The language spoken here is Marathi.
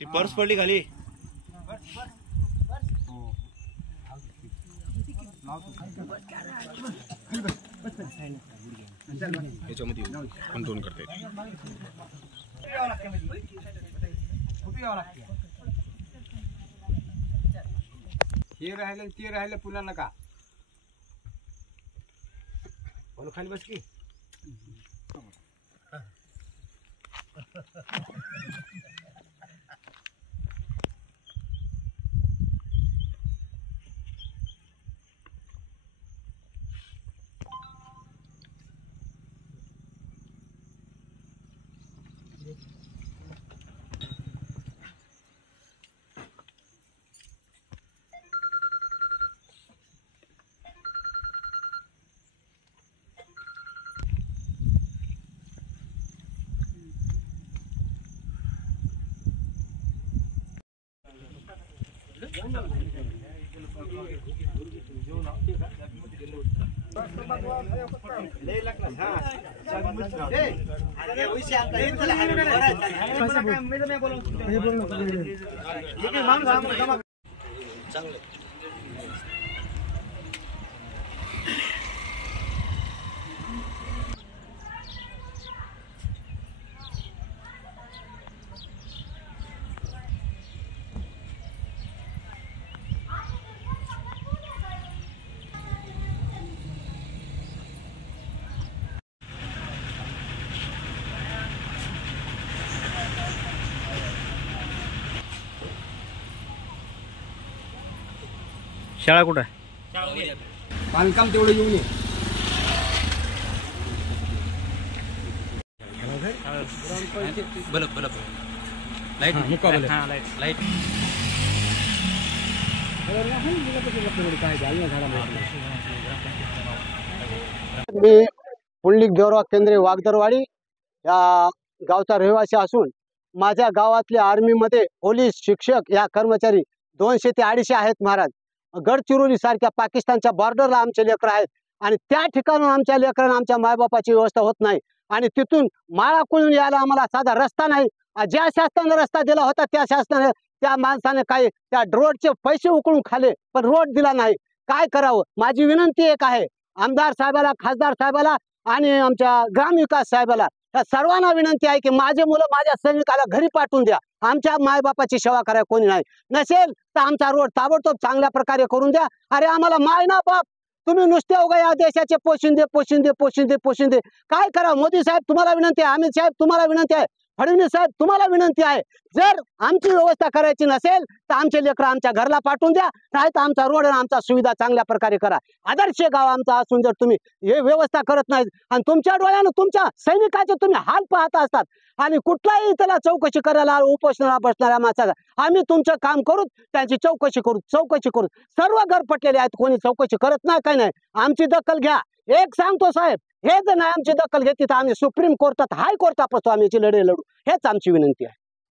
ती पर्स पडली खाली. याच्यामध्ये कंट्रोल करते. हे राहिले ते राहिले पुन्हा नका बोलो खाली बस की. शाळा कुठं आहे? बांधकाम तेवढं येऊन ये. Bulb bulb light light. मी पुंडलिक देवराव केंद्रे वागदरवाडी या गावचा रहिवासी असून माझ्या गावातले आर्मीमध्ये पोलीस शिक्षक या कर्मचारी 200 ते 250 आहेत महाराज. गडचिरोली सारख्या पाकिस्तानच्या बॉर्डरला आमचे लेकर आहेत आणि त्या ठिकाणून आमच्या लेकरांना आमच्या मायबापाची व्यवस्था होत नाही आणि तिथून माळाकुळून यायला आम्हाला साधा रस्ता नाही. ज्या शासनाने रस्ता दिला होता त्या शासनाने त्या माणसाने काही त्या रोडचे पैसे उकळून खाले पण रोड दिला नाही. काय करावं? माझी विनंती एक आहे आमदार साहेबाला, खासदार साहेबाला आणि आमच्या ग्रामविकास साहेबाला, या सर्वांना विनंती आहे की माझे मुलं माझ्या सैनिकाला घरी पाठवून द्या. आमच्या मायबापाची सेवा करायला कोणी नाही. नसेल तर आमचा रोड ताबडतोब चांगल्या प्रकारे करून द्या. अरे आम्हाला माय ना बाप, तुम्ही नुसते उगा या देशाचे पोशिंदे पोशिंदे पोशिंदे पोशिंदे काय करा. मोदी साहेब तुम्हाला विनंती आहे, अमित साहेब तुम्हाला विनंती आहे, फडणवीस साहेब तुम्हाला विनंती आहे, जर आमची व्यवस्था करायची नसेल तर आमचे लेकर आमच्या घरला पाठवून द्या, नाही तर आमचा रोड आणि आमचा सुविधा चांगल्या प्रकारे करा. आदर्श गाव आमचा असून जर तुम्ही हे व्यवस्था करत नाही आणि तुमच्या डोळ्यानं तुमच्या सैनिकाचे तुम्ही हाल पाहत असतात आणि कुठलाही त्याला चौकशी करायला उपोषणाला बसणाऱ्या माणसाला आम्ही तुमचं काम करू, त्यांची चौकशी करू. सर्व घरपटलेले आहेत, कोणी चौकशी करत नाही, काही नाही. आमची दखल घ्या. एक सांगतो साहेब, हे जर नाही आमची दखल घेतली तर आम्ही सुप्रीम कोर्टात हाय कोर्टापासून आम्ही लढे लढू. हेच आमची विनंती आहे.